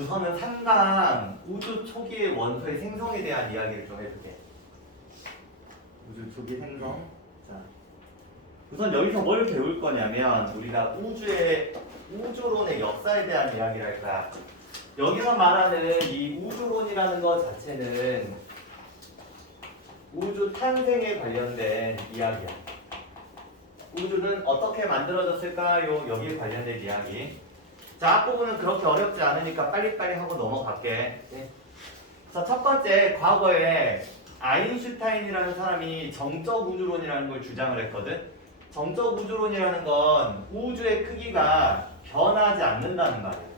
우선은 상강 우주 초기의 원소의 생성에 대한 이야기를 좀 해볼게. 우주 초기 생성. 자, 우선 여기서 뭘 배울 거냐면 우리가 우주론의 역사에 대한 이야기를 할 거야. 여기서 말하는 이 우주론이라는 것 자체는 우주 탄생에 관련된 이야기야. 우주는 어떻게 만들어졌을까요? 여기에 관련된 이야기. 자, 앞부분은 그렇게 어렵지 않으니까 빨리빨리 하고 넘어갈게. 네. 자, 첫 번째, 과거에 아인슈타인이라는 사람이 정적 우주론이라는 걸 주장을 했거든. 정적 우주론이라는 건 우주의 크기가 변하지 않는다는 말이야.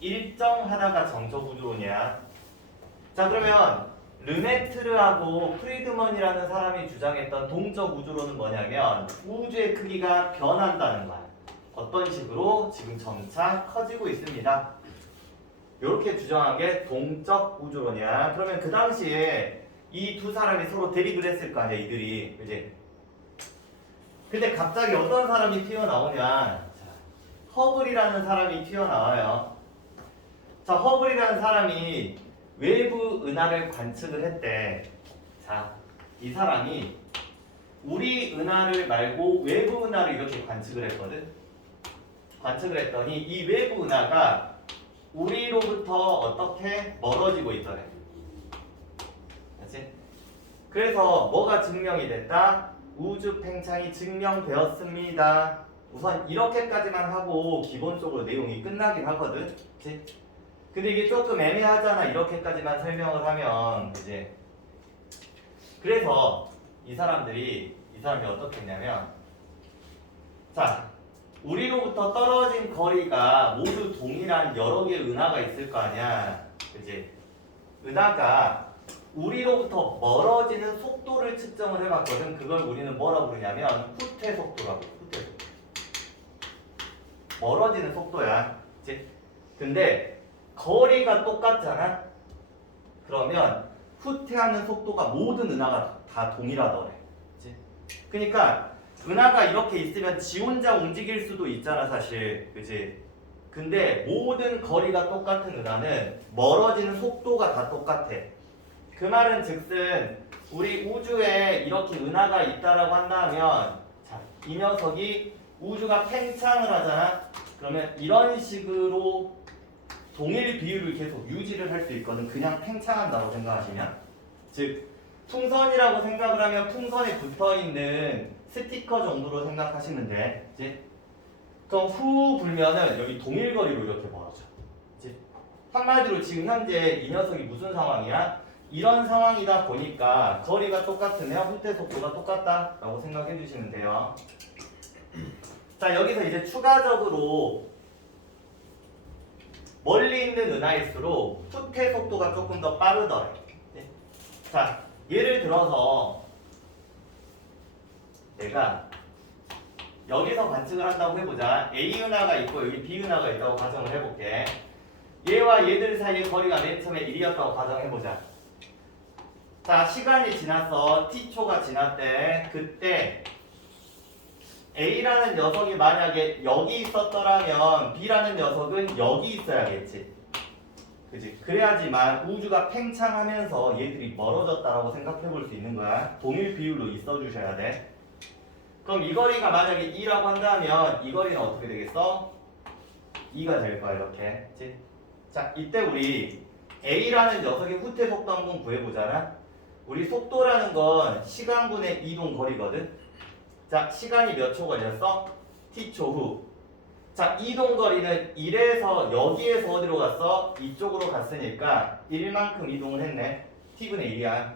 일정 하나가 정적 우주론이야. 자, 그러면 르메트르하고 프리드먼이라는 사람이 주장했던 동적 우주론은 뭐냐면 우주의 크기가 변한다는 거야. 어떤 식으로? 지금 점차 커지고 있습니다. 이렇게 주장한 게 동적 우주론이야. 그러면 그 당시에 이 두 사람이 서로 대립을 했을 거 아니야, 이들이. 그지? 근데 갑자기 어떤 사람이 튀어나오냐. 자, 허블이라는 사람이 튀어나와요. 자, 허블이라는 사람이 외부 은하를 관측을 했대. 자, 이 사람이 우리 은하를 말고 외부 은하를 이렇게 관측을 했거든. 관측을 했더니 이 외부 은하가 우리로부터 어떻게 멀어지고 있더래. 그렇지? 그래서 뭐가 증명이 됐다? 우주 팽창이 증명되었습니다. 우선 이렇게까지만 하고 기본적으로 내용이 끝나긴 하거든. 그렇지? 근데 이게 조금 애매하잖아. 이렇게까지만 설명을 하면 이제 그래서 이 사람이 어떻게 했냐면 자, 우리로부터 떨어진 거리가 모두 동일한 여러 개의 은하가 있을 거 아니야. 그지? 은하가 우리로부터 멀어지는 속도를 측정을 해봤거든. 그걸 우리는 뭐라고 부르냐면 후퇴 속도라고. 후퇴 속도. 멀어지는 속도야. 그치? 근데 거리가 똑같잖아. 그러면 후퇴하는 속도가 모든 은하가 다 동일하더래. 그치? 그러니까 은하가 이렇게 있으면 지 혼자 움직일 수도 있잖아, 사실. 그치? 근데 모든 거리가 똑같은 은하는 멀어지는 속도가 다 똑같아. 그 말은 즉슨 우리 우주에 이렇게 은하가 있다라고 한다면 자, 이 녀석이 우주가 팽창을 하잖아. 그러면 이런 식으로 동일 비율을 계속 유지를 할 수 있거든. 그냥 팽창한다고 생각하시면. 즉 풍선이라고 생각을 하면 풍선에 붙어있는 스티커 정도로 생각하시면 돼. 그치? 그럼 후 불면은 여기 동일 거리로 이렇게 멀어져. 그치? 한마디로 지금 현재 이 녀석이 무슨 상황이야? 이런 상황이다 보니까 거리가 똑같으면 후퇴 속도가 똑같다라고 생각해 주시면 돼요. 자, 여기서 이제 추가적으로 멀리 있는 은하일수록 후퇴 속도가 조금 더 빠르더래. 자, 예를 들어서 내가 여기서 관측을 한다고 해보자. A 은하가 있고 여기 B 은하가 있다고 가정을 해볼게. 얘와 얘들 사이의 거리가 맨 처음에 1이었다고 가정해보자. 자, 시간이 지났어. T초가 지났대. 그때 A라는 녀석이 만약에 여기 있었더라면 B라는 녀석은 여기 있어야겠지. 그치? 그래야지만 우주가 팽창하면서 얘들이 멀어졌다라고 생각해 볼 수 있는 거야. 동일 비율로 있어 주셔야 돼. 그럼 이 거리가 만약에 2라고 한다면 이 거리는 어떻게 되겠어? 2가 될 거야, 이렇게. 그치? 자, 이때 우리 A라는 녀석의 후퇴 속도 한번 구해보잖아. 우리 속도라는 건 시간분의 이동 거리거든. 자, 시간이 몇 초 걸렸어? T초 후. 자, 이동 거리는 1에서 여기에서 어디로 갔어? 이쪽으로 갔으니까 1만큼 이동을 했네. T분의 1이야.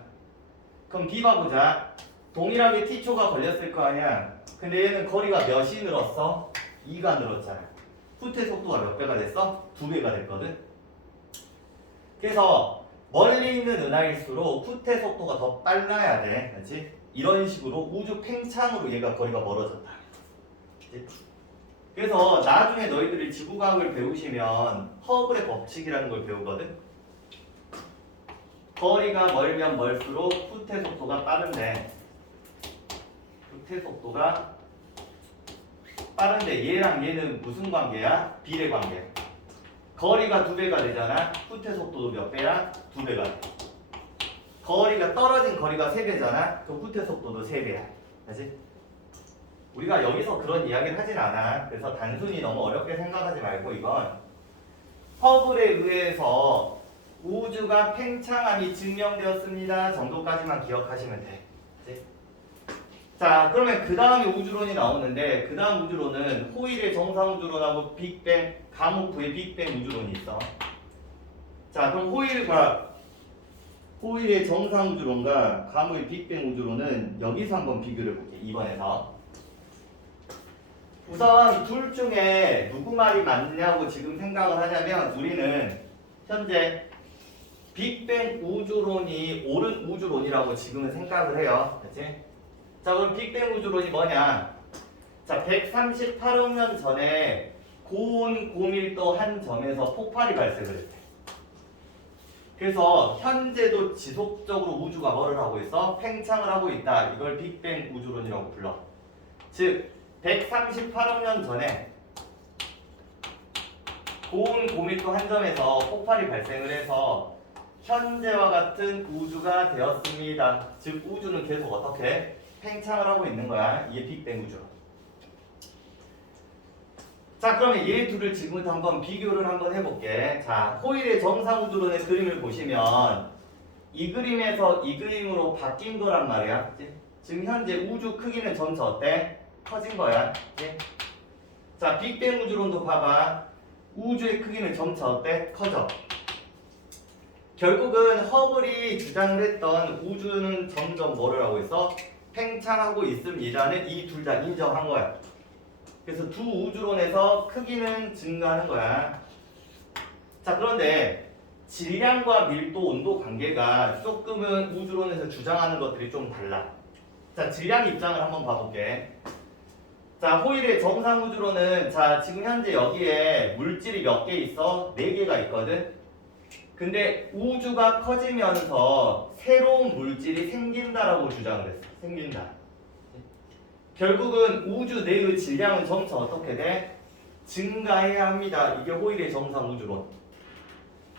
그럼 B 봐보자. 동일하게 T초가 걸렸을 거 아니야. 근데 얘는 거리가 몇이 늘었어? 2가 늘었잖아. 후퇴 속도가 몇 배가 됐어? 2배가 됐거든. 그래서 멀리 있는 은하일수록 후퇴 속도가 더 빨라야 돼. 그렇지? 이런 식으로 우주 팽창으로 얘가 거리가 멀어졌다. 그렇지? 그래서 나중에 너희들이 지구과학을 배우시면 허블의 법칙이라는 걸 배우거든. 거리가 멀면 멀수록 후퇴 속도가 빠른데 후퇴 속도가 빠른데 얘랑 얘는 무슨 관계야? 비례 관계. 거리가 2배가 되잖아. 후퇴 속도도 몇 배야? 2배가 돼. 거리가 떨어진 거리가 3배잖아. 그럼 후퇴 속도도 3배야. 알지? 우리가 여기서 그런 이야기를 하진 않아. 그래서 단순히 너무 어렵게 생각하지 말고 이건 허블에 의해서 우주가 팽창함이 증명되었습니다 정도까지만 기억하시면 돼. 알지? 자, 그러면 그 다음에 우주론이 나오는데 그 다음 우주론은 호일의 정상우주론하고 빅뱅, 가모프의 빅뱅 우주론이 있어. 자, 그럼 호일의 정상우주론과 가모의 빅뱅 우주론은 여기서 한번 비교를 해볼게. 2번에서. 우선 둘 중에 누구 말이 맞냐고 지금 생각을 하냐면 우리는 현재 빅뱅 우주론이 옳은 우주론이라고 지금은 생각을 해요. 그치? 자, 그럼 빅뱅 우주론이 뭐냐? 자, 138억 년 전에 고온 고밀도 한 점에서 폭발이 발생을 했대. 그래서 현재도 지속적으로 우주가 뭐를 하고 있어? 팽창을 하고 있다. 이걸 빅뱅 우주론이라고 불러. 즉 138억 년 전에 고온 고밀도 한 점에서 폭발이 발생을 해서 현재와 같은 우주가 되었습니다. 즉 우주는 계속 어떻게? 팽창을 하고 있는 거야. 이게 빅뱅 우주. 자, 그러면 얘 둘을 지금부터 한번 비교를 한번 해볼게. 자, 호일의 정상 우주론의 그림을 보시면 이 그림에서 이 그림으로 바뀐 거란 말이야. 지금 현재 우주 크기는 점차 어때? 커진 거야. 자, 빅뱅 우주론도 봐봐. 우주의 크기는 점차 어때? 커져. 결국은 허블이 주장을 했던 우주는 점점 뭐를 하고 있어? 팽창하고 있음이라는 이 둘 다 인정한 거야. 그래서 두 우주론에서 크기는 증가하는 거야. 자, 그런데 질량과 밀도, 온도 관계가 조금은 우주론에서 주장하는 것들이 좀 달라. 자, 질량 입장을 한번 봐볼게. 자, 호일의 정상 우주론은 자, 지금 현재 여기에 물질이 몇 개 있어? 4개가 있거든. 근데 우주가 커지면서 새로운 물질이 생긴다라고 주장을 했어. 생긴다. 결국은 우주 내의 질량은 점차 어떻게 돼? 증가해야 합니다. 이게 호일의 정상 우주론.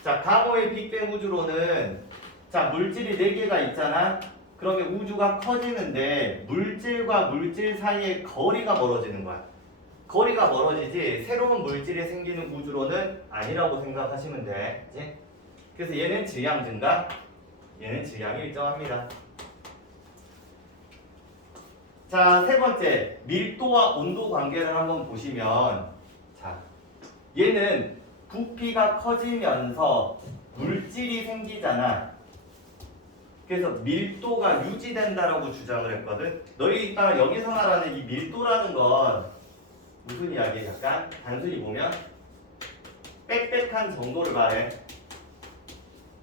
자, 가모의 빅뱅 우주론은 자, 물질이 4개가 있잖아. 그러면 우주가 커지는데 물질과 물질 사이의 거리가 멀어지는 거야. 거리가 멀어지지 새로운 물질이 생기는 우주론은 아니라고 생각하시면 돼. 그치? 그래서 얘는 질량 증가, 얘는 질량이 일정합니다. 자, 세 번째, 밀도와 온도 관계를 한번 보시면 자, 얘는 부피가 커지면서 물질이 생기잖아. 그래서 밀도가 유지된다라고 주장을 했거든. 너희 이따가 여기서 말하는 이 밀도라는 건 무슨 이야기? 약간 단순히 보면 빽빽한 정도를 말해.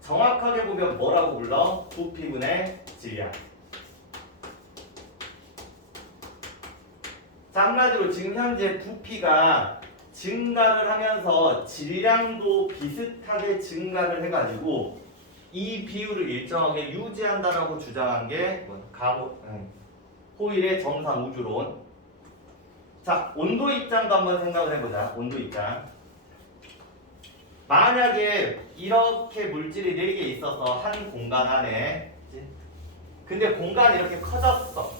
정확하게 보면 뭐라고 불러? 부피분의 질량. 자, 한마디로 지금 현재 부피가 증가를 하면서 질량도 비슷하게 증가를 해가지고 이 비율을 일정하게 유지한다라고 주장한 게 호일의 정상 우주론. 자, 온도 입장도 한번 생각을 해보자. 온도 입장. 만약에 이렇게 물질이 4개 있어서 한 공간 안에, 근데 공간이 이렇게 커졌어.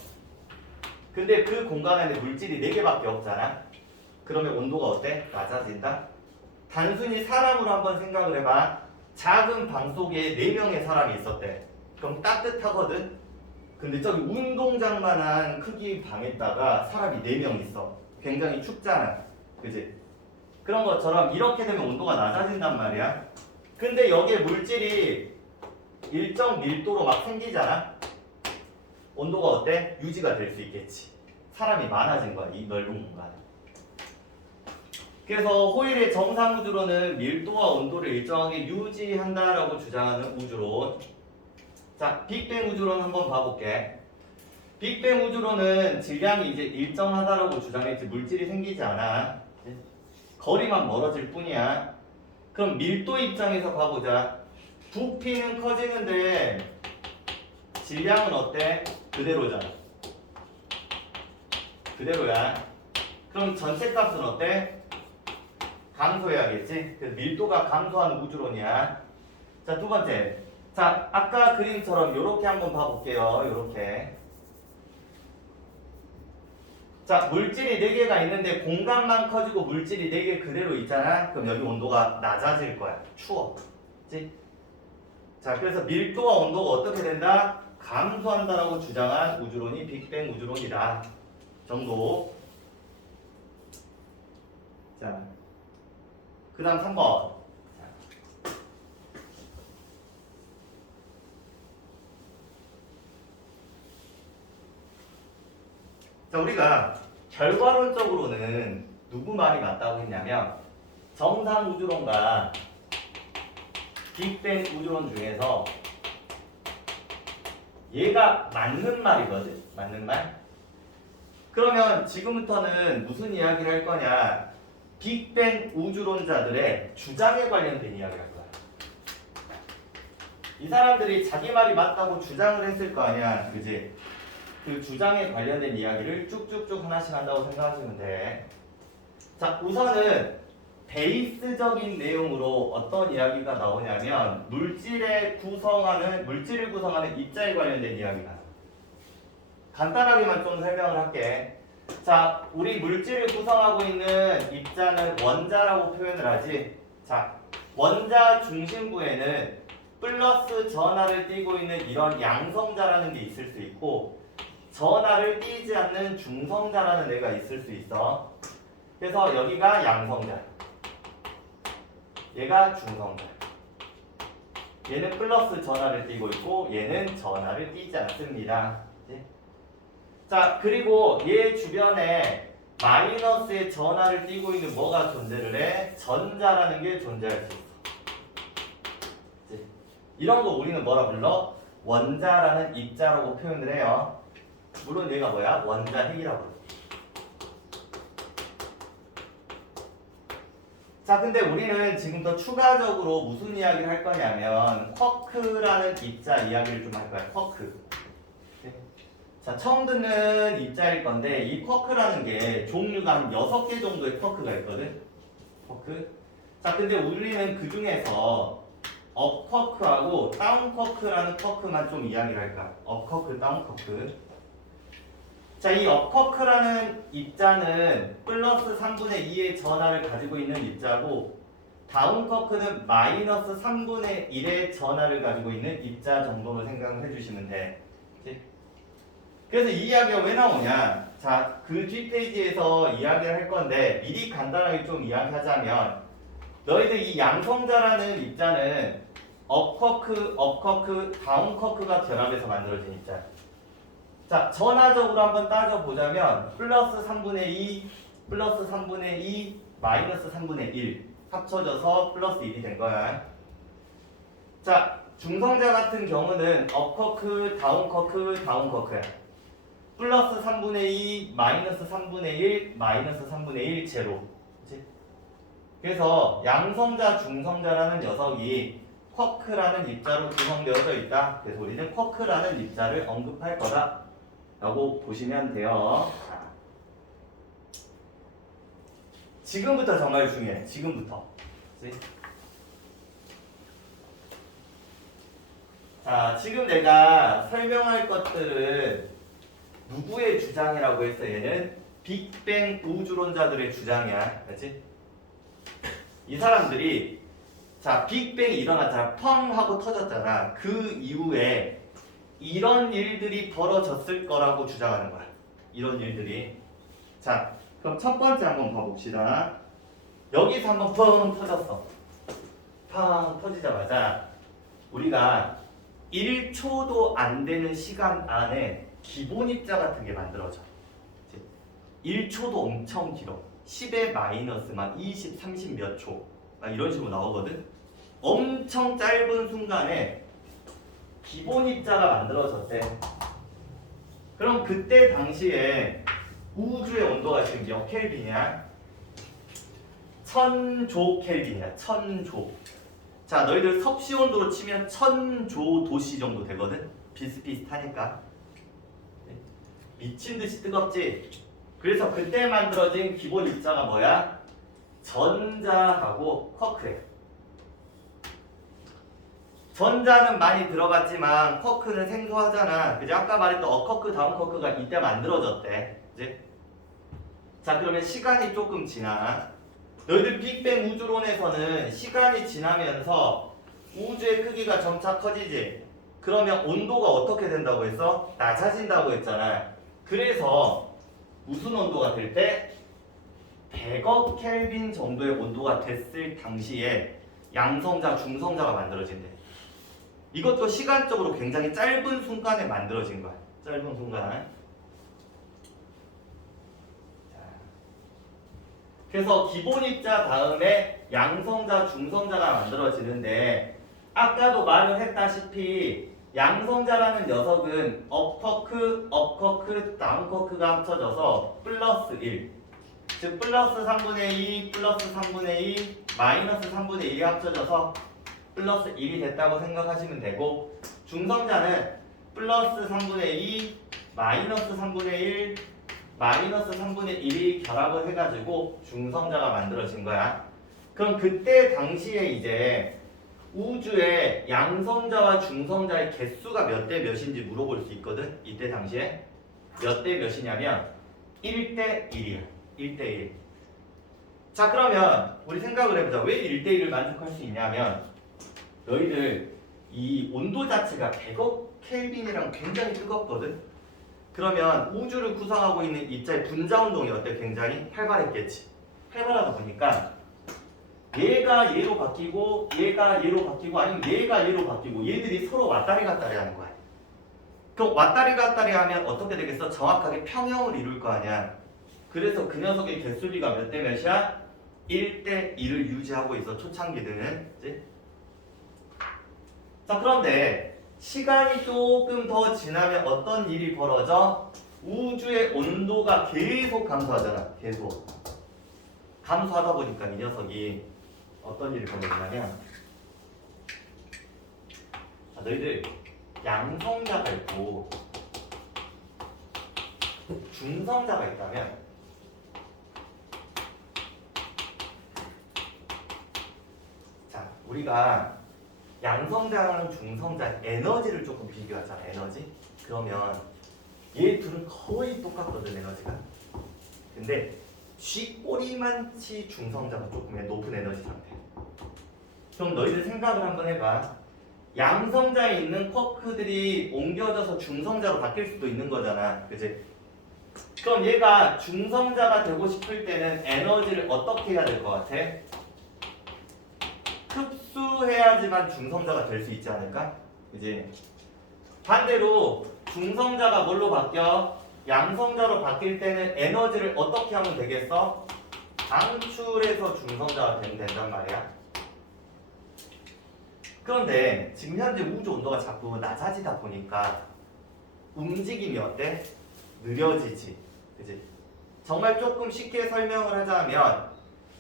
근데 그 공간 안에 물질이 4개밖에 없잖아. 그러면 온도가 어때? 낮아진다? 단순히 사람으로 한번 생각을 해봐. 작은 방 속에 4명의 사람이 있었대. 그럼 따뜻하거든? 근데 저기 운동장만한 크기 방에다가 사람이 4명 있어. 굉장히 춥잖아. 그지? 그런 것처럼 이렇게 되면 온도가 낮아진단 말이야. 근데 여기에 물질이 일정 밀도로 막 생기잖아. 온도가 어때? 유지가 될 수 있겠지. 사람이 많아진 거야. 이 넓은 공간에. 그래서 호일의 정상 우주론은 밀도와 온도를 일정하게 유지한다라고 주장하는 우주론. 자, 빅뱅 우주론 한번 봐볼게. 빅뱅 우주론은 질량이 이제 일정하다라고 주장했지 물질이 생기지 않아. 거리만 멀어질 뿐이야. 그럼 밀도 입장에서 봐보자. 부피는 커지는데 질량은 어때? 그대로잖아. 그대로야. 그럼 전체 값은 어때? 감소해야겠지? 그래서 밀도가 감소한 우주론이야. 자, 두 번째. 자, 아까 그림처럼 요렇게 한번 봐볼게요. 요렇게. 자, 물질이 4개가 있는데 공간만 커지고 물질이 4개 그대로 있잖아. 그럼 여기 온도가 낮아질 거야. 추워. 그치? 자, 그래서 밀도와 온도가 어떻게 된다? 감소한다라고 주장한 우주론이 빅뱅 우주론이다. 정도. 자, 그 다음 3번. 자, 우리가 결과론적으로는 누구 말이 맞다고 했냐면 정상 우주론과 빅뱅 우주론 중에서 얘가 맞는 말이거든. 맞는 말. 그러면 지금부터는 무슨 이야기를 할 거냐? 빅뱅 우주론자들의 주장에 관련된 이야기를 할 거야. 이 사람들이 자기 말이 맞다고 주장을 했을 거 아니야. 그지? 그 주장에 관련된 이야기를 쭉쭉쭉 하나씩 한다고 생각하시면 돼. 자, 우선은 베이스적인 내용으로 어떤 이야기가 나오냐면 물질을 구성하는 입자에 관련된 이야기가 나와. 간단하게만 좀 설명을 할게. 자, 우리 물질을 구성하고 있는 입자는 원자라고 표현을 하지. 자, 원자 중심부에는 플러스 전하를 띠고 있는 이런 양성자라는 게 있을 수 있고 전하를 띠지 않는 중성자라는 애가 있을 수 있어. 그래서 여기가 양성자, 얘가 중성자. 얘는 플러스 전하를 띠고 있고 얘는 전하를 띠지 않습니다. 자, 그리고 얘 주변에 마이너스의 전하를 띠고 있는 뭐가 존재를 해? 전자라는 게 존재할 수 있어. 이런 거 우리는 뭐라 불러? 원자라는 입자라고 표현을 해요. 물론 얘가 뭐야? 원자 핵이라고 그래. 자, 근데 우리는 지금 더 추가적으로 무슨 이야기를 할 거냐면 쿼크라는 입자 이야기를 좀 할 거야. 쿼크. 자, 처음 듣는 입자일 건데 이 쿼크라는 게 종류가 한 6개 정도의 쿼크가 있거든. 쿼크. 자, 근데 우리는 그 중에서 업 쿼크하고 다운 쿼크라는 쿼크만 좀 이야기를 할까. 업 쿼크, 다운 쿼크. 자, 이 업 쿼크라는 입자는 플러스 3분의 2의 전하를 가지고 있는 입자고 다운 쿼크는 마이너스 3분의 1의 전하를 가지고 있는 입자 정도로 생각을 해주시면 돼. 그래서 이 이야기가 왜 나오냐? 자, 그 뒷페이지에서 이야기를 할 건데 미리 간단하게 좀 이야기하자면 너희들 이 양성자라는 입자는 업 쿼크, 다운 쿼크가 결합해서 만들어진 입자. 자, 전하적으로 한번 따져보자면 플러스 3분의 2, 플러스 3분의 2, 마이너스 3분의 1 합쳐져서 플러스 1이 된 거야. 자, 중성자 같은 경우는 업 쿼크, 다운 쿼크야. 플러스 3분의 2, 마이너스 3분의 1, 마이너스 3분의 1, 제로. 그치? 그래서 양성자, 중성자라는 녀석이 쿼크라는 입자로 구성되어져 있다. 그래서 우리는 쿼크라는 입자를 언급할 거다 라고 보시면 돼요. 지금부터 정말 중요해. 지금부터. 그치? 자, 지금 내가 설명할 것들은 누구의 주장이라고 했어? 얘는 빅뱅 우주론자들의 주장이야. 그렇지? 이 사람들이 자, 빅뱅이 일어났잖아. 펑 하고 터졌잖아. 그 이후에 이런 일들이 벌어졌을 거라고 주장하는 거야. 이런 일들이. 자, 그럼 첫 번째 한번 봐봅시다. 여기서 한번 펑 터졌어. 펑 터지자마자 우리가 1초도 안 되는 시간 안에 기본 입자 같은 게 만들어져. 1초도 엄청 길어. 10의 마이너스만 20, 30 몇 초. 이런 식으로 나오거든. 엄청 짧은 순간에 기본 입자가 만들어졌대. 그럼 그때 당시에 우주의 온도가 지금 몇 켈빈이야? 1000조 켈빈이야. 1000조. 자, 너희들 섭씨 온도로 치면 1000조 도씨 정도 되거든. 비슷비슷하니까. 미친 듯이 뜨겁지? 그래서 그때 만들어진 기본 입자가 뭐야? 전자하고 쿼크예요. 전자는 많이 들어갔지만 쿼크는 생소하잖아. 그지? 아까 말했던 업쿼크, 다운쿼크가 이때 만들어졌대. 그지? 자, 그러면 시간이 조금 지나. 너희들 빅뱅 우주론에서는 시간이 지나면서 우주의 크기가 점차 커지지. 그러면 온도가 어떻게 된다고 했어? 낮아진다고 했잖아. 그래서 무슨 온도가 될 때? 100억 켈빈 정도의 온도가 됐을 당시에 양성자, 중성자가 만들어진대. 이것도 시간적으로 굉장히 짧은 순간에 만들어진 거야. 짧은 순간. 그래서 기본 입자 다음에 양성자, 중성자가 만들어지는데 아까도 말을 했다시피 양성자라는 녀석은 업쿼크, 업쿼크, 다운쿼크가 합쳐져서 플러스 1. 즉 플러스 3분의 2, 플러스 3분의 2, 마이너스 3분의 1이 합쳐져서 플러스 1이 됐다고 생각하시면 되고, 중성자는 플러스 3분의 2, 마이너스 3분의 1, 마이너스 3분의 1이 결합을 해가지고 중성자가 만들어진 거야. 그럼 그때 당시에 이제 우주의 양성자와 중성자의 개수가 몇 대 몇인지 물어볼 수 있거든. 이때 당시에 몇 대 몇이냐면 1대 1이야. 1대 1. 자, 그러면 우리 생각을 해보자. 왜 1대 1을 만족할 수 있냐면 너희들 이 온도 자체가 100억 켈빈이랑 굉장히 뜨겁거든. 그러면 우주를 구성하고 있는 입자의 분자 운동이 어때? 굉장히 활발했겠지. 활발하다 보니까 얘가 얘로 바뀌고 얘가 얘로 바뀌고 아니면 얘가 얘로 바뀌고 얘들이 서로 왔다리 갔다리 하는 거야. 그럼 왔다리 갔다리 하면 어떻게 되겠어? 정확하게 평형을 이룰 거 아니야. 그래서 그 녀석의 개수비가 몇 대 몇이야? 1대 1을 유지하고 있어. 초창기들은. 그치? 자, 그런데 시간이 조금 더 지나면 어떤 일이 벌어져? 우주의 온도가 계속 감소하잖아. 계속. 감소하다 보니까 이 녀석이 어떤 일이 벌어지냐면, 자, 너희들 양성자가 있고 중성자가 있다면 자, 우리가 양성자랑 중성자 에너지를 조금 비교하잖아. 에너지. 그러면 얘 둘은 거의 똑같거든. 에너지가. 근데 쥐꼬리만치 중성자가 조금 높은 에너지 상태. 그럼 너희들 생각을 한번 해봐. 양성자에 있는 쿼크들이 옮겨져서 중성자로 바뀔 수도 있는 거잖아. 그치? 그럼 얘가 중성자가 되고 싶을 때는 에너지를 어떻게 해야 될 것 같아? 흡수해야지만 중성자가 될 수 있지 않을까? 그지? 반대로 중성자가 뭘로 바뀌어? 양성자로 바뀔 때는 에너지를 어떻게 하면 되겠어? 방출해서 중성자가 되면 된단 말이야. 그런데 지금 현재 우주 온도가 자꾸 낮아지다 보니까 움직임이 어때? 느려지지. 그지? 정말 조금 쉽게 설명을 하자면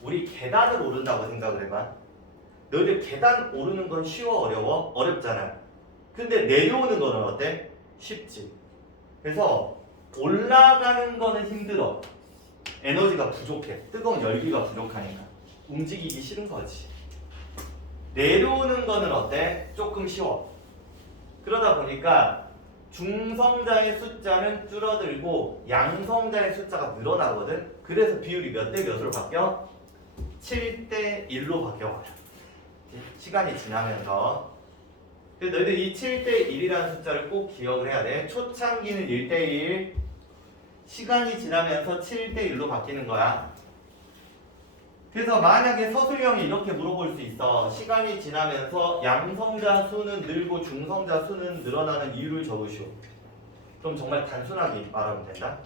우리 계단을 오른다고 생각을 해봐. 너희들 계단 오르는 건 쉬워, 어려워? 어렵잖아. 근데 내려오는 거는 어때? 쉽지. 그래서 올라가는 거는 힘들어. 에너지가 부족해. 뜨거운 열기가 부족하니까. 움직이기 싫은 거지. 내려오는 거는 어때? 조금 쉬워. 그러다 보니까 중성자의 숫자는 줄어들고 양성자의 숫자가 늘어나거든. 그래서 비율이 몇 대 몇으로 바뀌어? 7대 1로 바뀌어버려. 시간이 지나면서. 그래서 너희들 이 7대 1이라는 숫자를 꼭 기억을 해야 돼. 초창기는 1대 1, 시간이 지나면서 7대 1로 바뀌는 거야. 그래서 만약에 서술형이 이렇게 물어볼 수 있어. 시간이 지나면서 양성자 수는 늘고 중성자 수는 늘어나는 이유를 적으시오. 그럼 정말 단순하게 말하면 된다.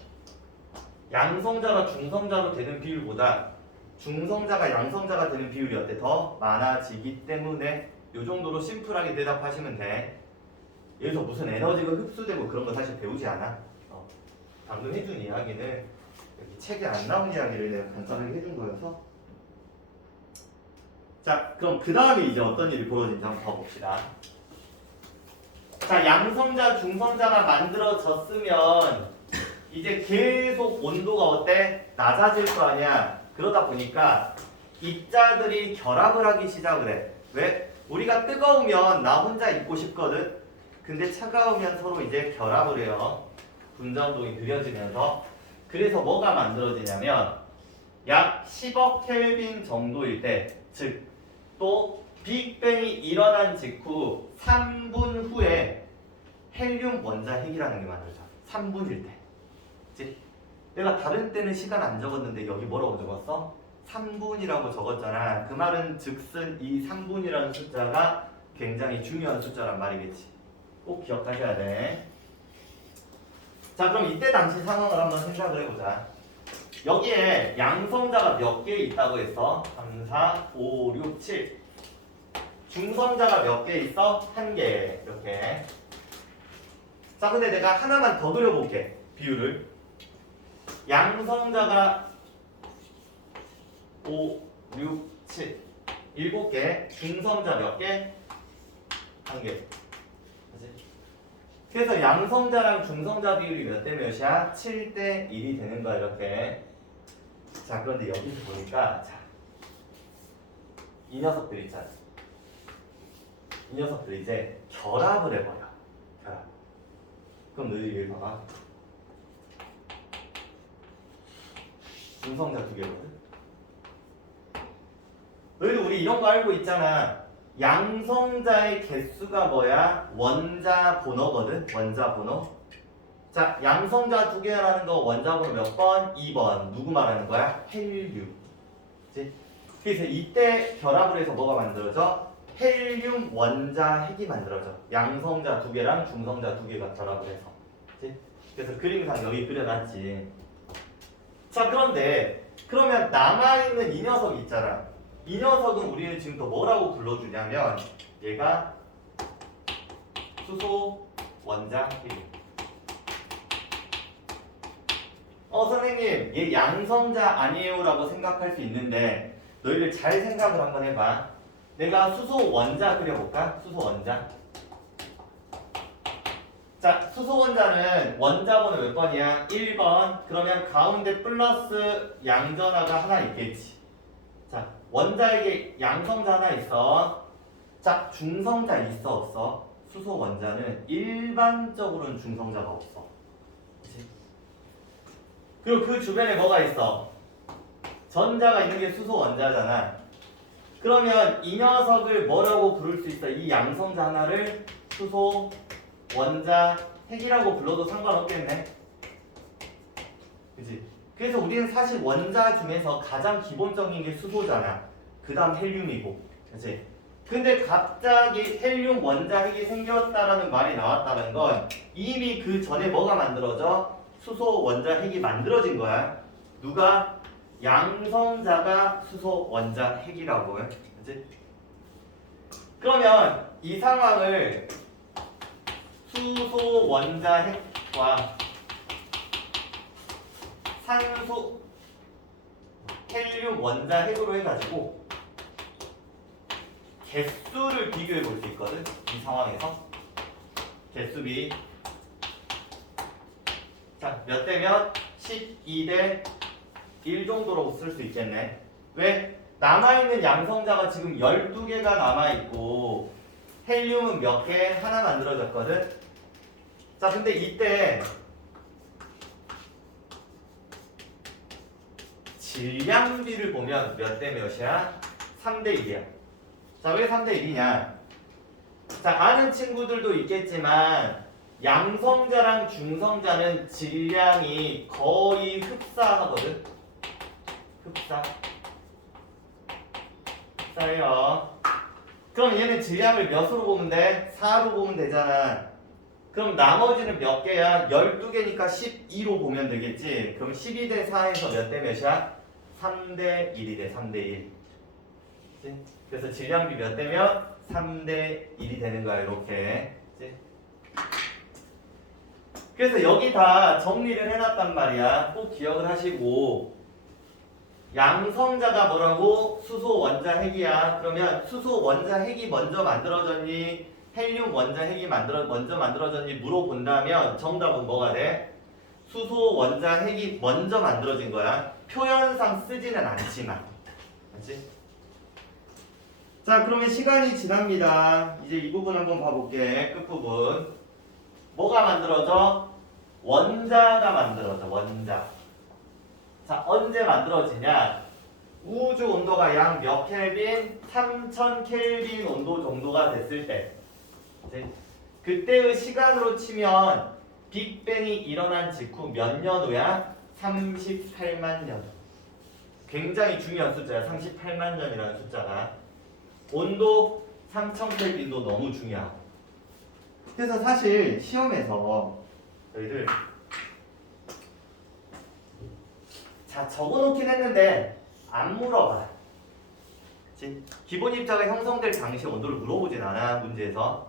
양성자가 중성자로 되는 비율보다 중성자가 양성자가 되는 비율이 어때? 더 많아지기 때문에 이 정도로 심플하게 대답하시면 돼. 여기서 무슨 에너지가 흡수되고 그런 거 사실 배우지 않아. 방금 해준 이야기는 여기 책에 안 나온 이야기를 내가 간단하게 해준 거여서. 자, 그럼 그 다음에 이제 어떤 일이 벌어지는지 한번 봐봅시다. 자, 양성자, 중성자가 만들어졌으면 이제 계속 온도가 어때? 낮아질 거 아니야. 그러다 보니까 입자들이 결합을 하기 시작을 해. 왜? 우리가 뜨거우면 나 혼자 있고 싶거든. 근데 차가우면 서로 이제 결합을 해요. 분자운동이 느려지면서. 그래서 뭐가 만들어지냐면 약 10억 켈빈 정도일 때, 즉 또 빅뱅이 일어난 직후 3분 후에 헬륨 원자 핵이라는 게 만들어져. 3분일 때. 그치? 내가 다른 때는 시간 안 적었는데 여기 뭐라고 적었어? 3분이라고 적었잖아. 그 말은 즉슨 이 3분이라는 숫자가 굉장히 중요한 숫자란 말이겠지. 꼭 기억하셔야 돼. 자, 그럼 이때 당시 상황을 한번 생각을 해보자. 여기에 양성자가 몇 개 있다고 했어? 3, 4, 5, 6, 7. 중성자가 몇 개 있어? 1개. 이렇게. 자, 근데 내가 하나만 더 그려볼게. 비율을. 양성자가 5, 6, 7. 7개. 중성자 몇 개? 1개. 그래서 양성자랑 중성자 비율이 몇 대 몇이야? 7대 1이 되는 거야, 이렇게. 자, 그런데 여기서 보니까, 자, 이 녀석들 있잖아. 이 녀석들 이제 결합을 해버려. 결합. 그럼 너희들 여기 봐봐. 중성자 2개거든. 너희들 우리 이런 거 알고 있잖아. 양성자의 개수가 뭐야? 원자 번호거든. 원자 번호. 자, 양성자 2개라는 거 원자 번호 몇 번? 2번. 누구 말하는 거야? 헬륨. 그치? 그래서 이때 결합을 해서 뭐가 만들어져? 헬륨 원자 핵이 만들어져. 양성자 2개랑 중성자 2개가 결합을 해서. 그치? 그래서 그림상 여기 그려놨지. 자, 그런데 그러면 남아있는 이 녀석 있잖아. 이 녀석은 우리는 지금 또 뭐라고 불러주냐면 얘가 수소 원자 핵. 선생님, 얘 양성자 아니에요? 라고 생각할 수 있는데 너희들 잘 생각을 한번 해봐. 내가 수소 원자 그려볼까? 수소 원자. 자, 수소 원자는 원자 번호 몇 번이야? 1번. 그러면 가운데 플러스 양전하가 하나 있겠지. 자, 원자에게 양성자 하나 있어. 자, 중성자 있어 없어? 수소 원자는 일반적으로는 중성자가 없어. 그치? 그리고 그 주변에 뭐가 있어? 전자가 있는 게 수소 원자잖아. 그러면 이 녀석을 뭐라고 부를 수 있어? 이 양성자 하나를 수소 원자 핵이라고 불러도 상관없겠네. 그치? 그래서 우리는 사실 원자 중에서 가장 기본적인 게 수소잖아. 그 다음 헬륨이고. 그치? 근데 갑자기 헬륨 원자 핵이 생겼다라는 말이 나왔다는 건 이미 그 전에 뭐가 만들어져? 수소 원자 핵이 만들어진 거야. 누가? 양성자가 수소 원자 핵이라고 해. 그치? 그러면 이 상황을 수소 원자 핵과 산소 헬륨 원자 핵으로 해가지고 개수를 비교해 볼 수 있거든. 이 상황에서 개수비 자, 몇 대 몇? 12대 1 정도로 쓸 수 있겠네. 왜? 남아있는 양성자가 지금 12개가 남아있고 헬륨은 몇 개? 하나 만들어졌거든. 자, 근데 이때 질량비를 보면 몇 대 몇이야? 3대 1이야. 자, 왜 3대 1이냐? 자, 아는 친구들도 있겠지만 양성자랑 중성자는 질량이 거의 흡사하거든. 흡사해요. 그럼 얘는 질량을 몇으로 보면 돼? 4로 보면 되잖아. 그럼 나머지는 몇 개야? 12개니까 12로 보면 되겠지. 그럼 12대 4에서 몇 대 몇이야? 3대 1이 돼. 3대 1. 그치? 그래서 질량비 몇 대면 3대 1이 되는 거야. 이렇게. 그치? 그래서 여기 다 정리를 해놨단 말이야. 꼭 기억을 하시고 양성자가 뭐라고? 수소 원자 핵이야. 그러면 수소 원자 핵이 먼저 만들어졌니? 헬륨 원자 핵이 먼저 만들어졌니? 물어본다면 정답은 뭐가 돼? 수소 원자 핵이 먼저 만들어진 거야. 표현상 쓰지는 않지만. 그렇지? 자, 그러면 시간이 지납니다. 이제 이 부분 한번 봐볼게. 끝부분. 뭐가 만들어져? 원자가 만들어져. 원자. 자, 언제 만들어지냐? 우주 온도가 약 몇 켈빈? 3000 켈빈 온도 정도가 됐을 때. 그치? 그때의 시간으로 치면 빅뱅이 일어난 직후 몇 년 후야? 38만 년. 굉장히 중요한 숫자야. 38만 년이라는 숫자가. 온도 3000 켈빈도 너무 중요하고. 그래서 사실 시험에서 저희들 자 적어놓긴 했는데 안 물어봐. 그치? 기본 입자가 형성될 당시 온도를 물어보진 않아 문제에서.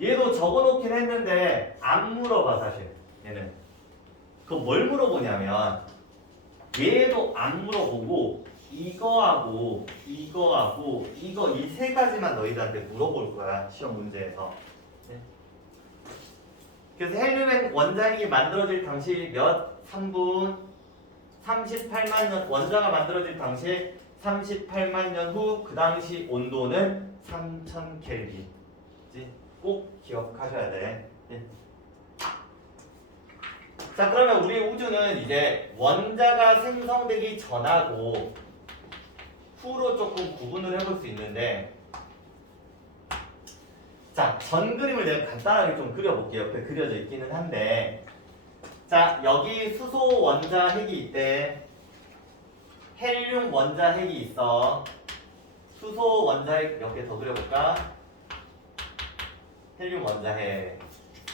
얘도 적어놓긴 했는데 안 물어봐 사실 얘는. 그럼 뭘 물어보냐면 얘도 안 물어보고 이거하고 이거 이 세 가지만 너희들한테 물어볼 거야 시험 문제에서. 네? 그래서 헬륨 원자핵이 만들어질 당시 몇? 3분 38만 년. 원자가 만들어질 당시 38만 년 후 그 당시 온도는 3000 켈빈. 꼭 기억하셔야 돼. 네. 자, 그러면 우리 우주는 이제 원자가 생성되기 전하고 후로 조금 구분을 해볼 수 있는데, 자, 전 그림을 내가 간단하게 좀 그려볼게요. 옆에 그려져 있기는 한데, 자, 여기 수소 원자핵이 있대. 헬륨 원자핵이 있어. 수소 원자핵 몇 개 더 그려볼까? 헬륨 원자핵.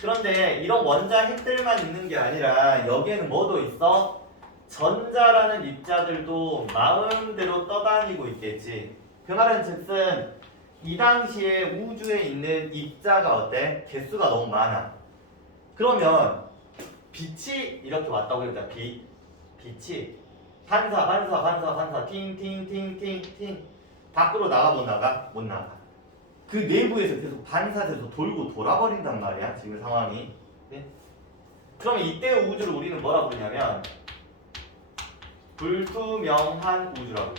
그런데 이런 원자핵들만 있는 게 아니라 여기에는 뭐도 있어? 전자라는 입자들도 마음대로 떠다니고 있겠지. 그 말은 즉슨 이 당시에 우주에 있는 입자가 어때? 개수가 너무 많아. 그러면 빛이 이렇게 왔다고 해보자. 빛이 반사 팅팅팅팅팅 밖으로 나가 못 나가? 못 나가. 그 내부에서 계속 반사돼서 돌고 돌아버린단 말이야 지금 상황이. 네? 그러면 이때의 우주를 우리는 뭐라고 부르냐면 불투명한 우주라고.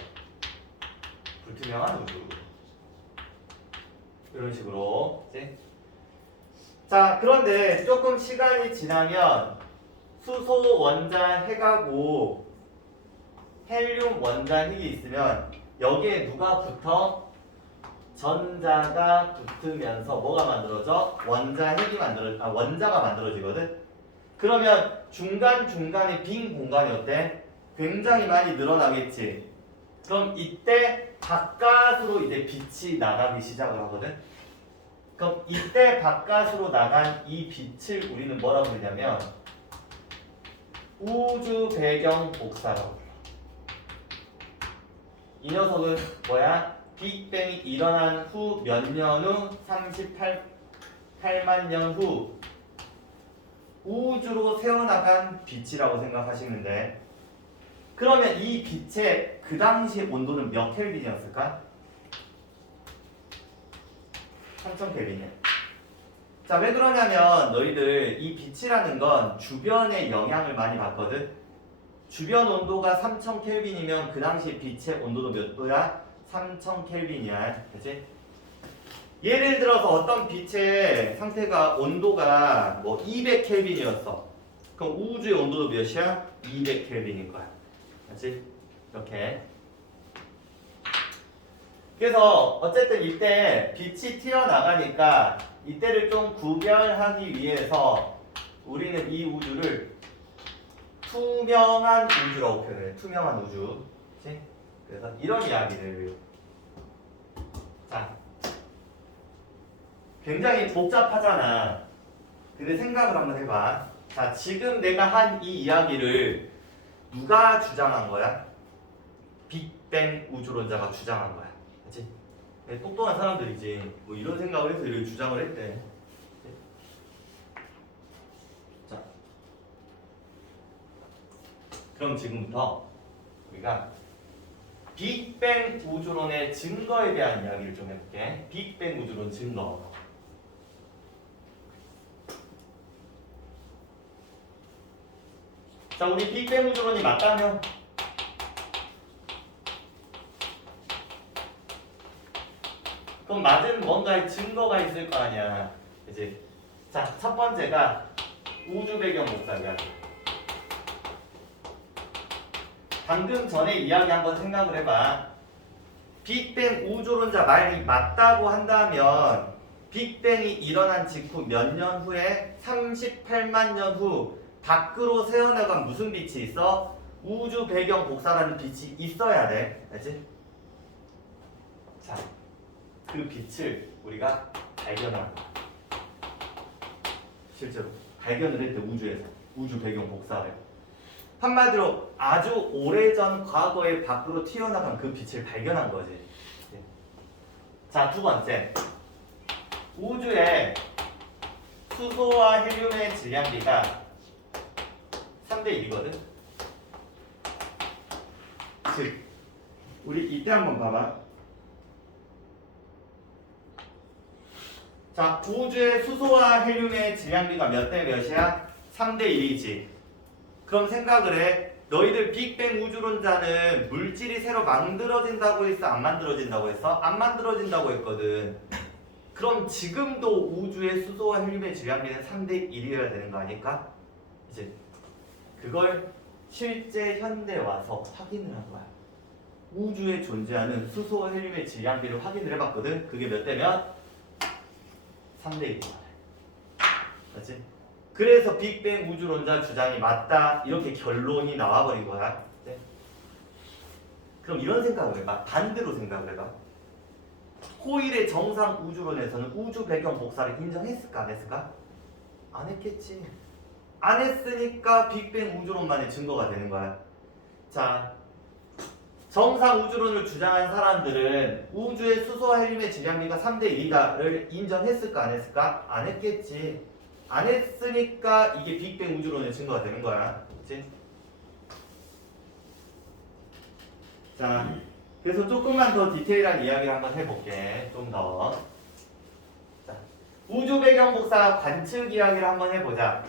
불투명한 우주. 이런 식으로. 네? 자, 그런데 조금 시간이 지나면 수소 원자핵하고 헬륨 원자핵이 있으면 여기에 누가 붙어? 전자가 붙으면서 뭐가 만들어져? 원자가 만들어지거든. 그러면 중간중간에 빈 공간이 어때? 굉장히 많이 늘어나겠지. 그럼 이때 바깥으로 이제 빛이 나가기 시작을 하거든. 그럼 이때 바깥으로 나간 이 빛을 우리는 뭐라고 부르냐면 우주 배경 복사라고 불러. 이 녀석은 뭐야? 빅뱅이 일어난 후 몇 년 후? 38만 년 후 우주로 새어나간 빛이라고 생각하시면 돼. 그러면 이 빛의 그 당시 온도는 몇 켈빈이었을까? 3000 켈빈이야. 자, 왜 그러냐면 너희들 이 빛이라는 건 주변의 영향을 많이 받거든. 주변 온도가 3000 켈빈이면 그 당시 빛의 온도도 몇 도야? 3000 켈빈이야. 그치? 예를 들어서 어떤 빛의 상태가 온도가 뭐 200 켈빈이었어. 그럼 우주의 온도도 몇이야? 200 켈빈일 거야. 그치? 이렇게. 그래서 어쨌든 이때 빛이 튀어나가니까 이때를 좀 구별하기 위해서 우리는 이 우주를 투명한 우주라고 표현해. 투명한 우주. 그치? 그래서 이런 이야기를. 자, 굉장히 복잡하잖아. 근데 생각을 한번 해봐. 자, 지금 내가 한 이 이야기를 누가 주장한 거야? 빅뱅 우주론자가 주장한 거야. 그치? 똑똑한 사람들이지. 뭐 이런 생각을 해서 이렇게 주장을 했대. 자, 그럼 지금부터 우리가 빅뱅 우주론의 증거에 대한 이야기를 좀 해볼게. 빅뱅 우주론 증거. 자, 우리 빅뱅 우주론이 맞다면 그럼 맞은 뭔가의 증거가 있을 거 아니야. 그치? 자, 첫 번째가 우주 배경 복사 이야기. 방금 전에 이야기 한번 생각을 해봐. 빅뱅 우주론자 말이 맞다고 한다면 빅뱅이 일어난 직후 몇 년 후에 38만 년 후 밖으로 새어나간 무슨 빛이 있어? 우주 배경 복사라는 빛이 있어야 돼. 알지? 자, 그 빛을 우리가 발견한 거야. 실제로 발견을 했대. 우주에서 우주 배경 복사를. 한마디로 아주 오래전 과거에 밖으로 튀어나간 그 빛을 발견한 거지. 자, 두 번째. 우주의 수소와 헬륨의 질량비가 3대 1이거든. 즉, 우리 이때 한번 봐봐. 자, 우주의 수소와 헬륨의 질량비가 몇 대 몇이야? 3대 1이지. 그럼 생각을 해. 너희들 빅뱅 우주론자는 물질이 새로 만들어진다고 했어? 안 만들어진다고 했어? 안 만들어진다고 했거든. 그럼 지금도 우주의 수소와 헬륨의 질량비는 3대 1이어야 되는 거 아닐까? 이제 그걸 실제 현대 와서 확인을 한 거야. 우주에 존재하는 수소와 헬륨의 질량비를 확인을 해봤거든. 그게 몇 대면? 3대 1이야. 맞지? 그래서 빅뱅 우주론자 주장이 맞다. 이렇게 결론이 나와버린 거야. 네? 그럼 이런 생각을 해봐. 반대로 생각을 해봐. 호일의 정상 우주론에서는 우주 배경 복사를 인정했을까 안 했을까? 안 했겠지. 안 했으니까 빅뱅 우주론만의 증거가 되는 거야. 자, 정상 우주론을 주장한 사람들은 우주의 수소와 헬륨의 질량비가 3대 1이다를 인정했을까 안 했을까? 안 했겠지. 안 했으니까 이게 빅뱅 우주론의 증거가 되는 거야. 그치? 자, 그래서 조금만 더 디테일한 이야기를 한번 해볼게. 좀 더. 자, 우주 배경 복사 관측 이야기를 한번 해보자.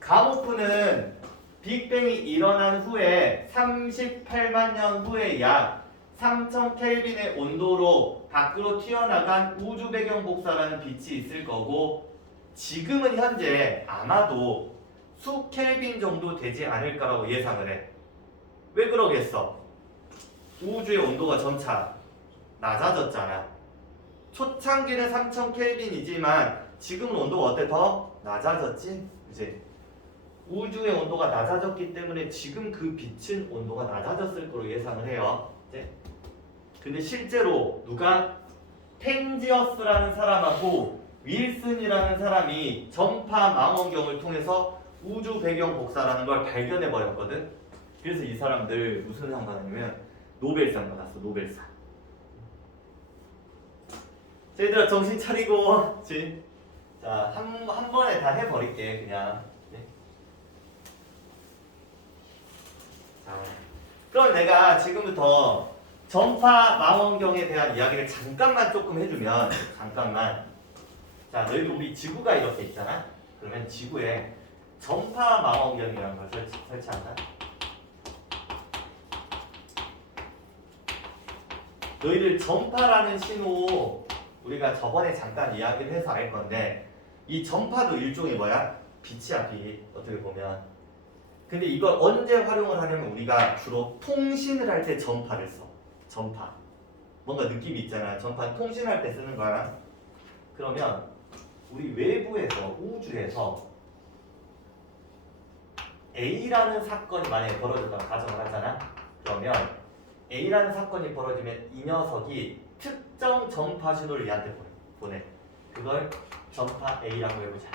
가모프는 빅뱅이 일어난 후에 38만 년 후에 약 3000 켈빈의 온도로 밖으로 튀어나간 우주 배경 복사라는 빛이 있을 거고, 지금은 현재 아마도 수 켈빈 정도 되지 않을까라고 예상을 해. 왜 그러겠어? 우주의 온도가 점차 낮아졌잖아. 초창기는 3000 켈빈이지만 지금은 온도가 어때? 더 낮아졌지? 그치? 우주의 온도가 낮아졌기 때문에 지금 그 빛은 온도가 낮아졌을 거로 예상을 해요. 이제. 근데 실제로 누가 펜지어스라는 사람하고 윌슨이라는 사람이 전파 망원경을 통해서 우주 배경 복사라는 걸 발견해 버렸거든. 그래서 이 사람들 무슨 상 받았냐면 노벨상 받았어. 노벨상. 자, 얘들아 정신 차리고, 그치? 자, 한 번에 다 해버릴게 그냥. 네? 자, 그럼 내가 지금부터 전파 망원경에 대한 이야기를 잠깐만 조금 해주면, 잠깐만. 자, 너희들 우리 지구가 이렇게 있잖아. 그러면 지구에 전파 망원경이라는 걸 설치한다. 너희들 전파라는 신호 우리가 저번에 잠깐 이야기를 해서 알 건데, 이 전파도 일종의 뭐야? 빛이야, 빛. 어떻게 보면. 근데 이걸 언제 활용을 하냐면 우리가 주로 통신을 할 때 전파를 써. 전파. 뭔가 느낌이 있잖아. 전파 통신할 때 쓰는 거야. 그러면 우리 외부에서, 우주에서 A라는 사건이 만약에 벌어졌다고 가정을 하잖아. 그러면 A라는 사건이 벌어지면 이 녀석이 특정 전파 신호를 얘한테 보내. 그걸 전파 A라고 해보자.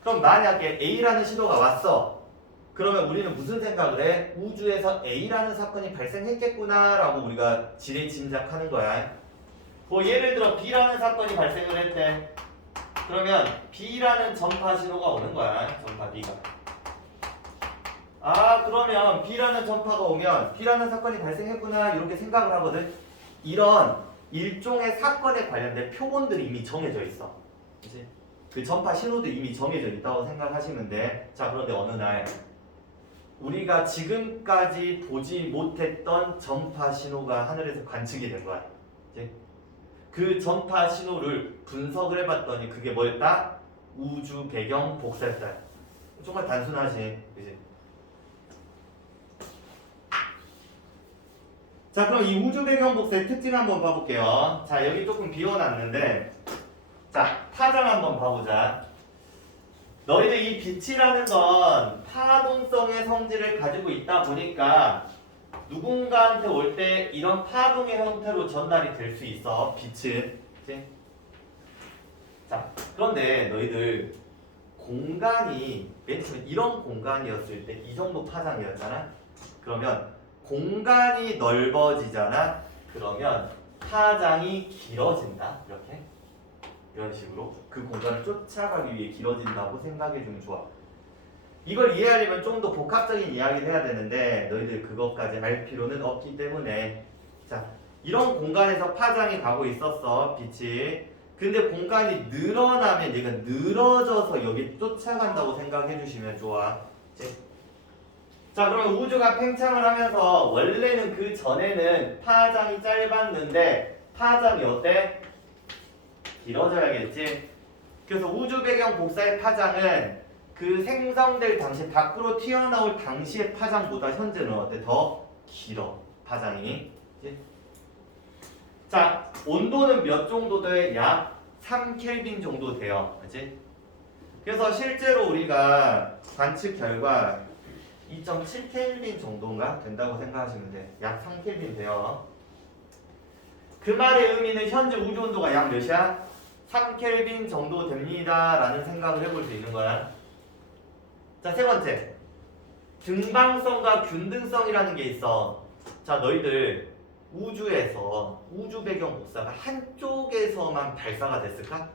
그럼 만약에 A라는 신호가 왔어. 그러면 우리는 무슨 생각을 해? 우주에서 A라는 사건이 발생했겠구나 라고 우리가 지레 짐작하는 거야. 뭐 예를 들어 B라는 사건이 발생을 했대. 그러면 B라는 전파 신호가 오는 거야. 전파 B가. 아, 그러면 B라는 전파가 오면 B라는 사건이 발생했구나 이렇게 생각을 하거든. 이런 일종의 사건에 관련된 표본들이 이미 정해져 있어. 그치? 그 전파 신호도 이미 정해져 있다고 생각하시면 돼. 자, 그런데 어느 날 우리가 지금까지 보지 못했던 전파 신호가 하늘에서 관측이 된 거야. 그치? 그 전파 신호를 분석을 해봤더니 그게 뭐였다? 우주 배경 복사였다. 정말 단순하지, 그지? 자, 그럼 이 우주 배경 복사의 특징 한번 봐볼게요. 자, 여기 조금 비워놨는데, 자, 파장 한번 봐보자. 너희들 이 빛이라는 건 파동성의 성질을 가지고 있다 보니까 누군가한테 올 때 이런 파동의 형태로 전달이 될 수 있어, 빛은. 그치? 자, 그런데 너희들 공간이 맨 처음에 이런 공간이었을 때 이 정도 파장이었잖아. 그러면 공간이 넓어지잖아. 그러면 파장이 길어진다. 이렇게 이런 식으로 그 공간을 쫓아가기 위해 길어진다고 생각해주면 좋아. 이걸 이해하려면 좀 더 복합적인 이야기를 해야 되는데 너희들 그것까지 할 필요는 없기 때문에, 자, 이런 공간에서 파장이 가고 있었어, 빛이. 근데 공간이 늘어나면 얘가 늘어져서 여기 쫓아간다고 생각해 주시면 좋아. 그치? 자, 그러면 우주가 팽창을 하면서 원래는 그 전에는 파장이 짧았는데 파장이 어때? 길어져야겠지. 그래서 우주 배경 복사의 파장은 그 생성될 당시 밖으로 튀어나올 당시의 파장보다 현재는 어때? 더 길어, 파장이. 그치? 자, 온도는 몇 정도 돼? 약 3켈빈 정도 돼요. 그치? 그래서 실제로 우리가 관측 결과 2.7켈빈 정도인가 된다고 생각하시면 돼. 약 3켈빈 돼요. 그 말의 의미는 현재 우주 온도가 약 몇이야? 3켈빈 정도 됩니다 라는 생각을 해볼 수 있는 거야. 자, 세 번째, 등방성과 균등성이라는 게 있어. 자, 너희들 우주에서 우주 배경 복사가 한쪽에서만 발사가 됐을까?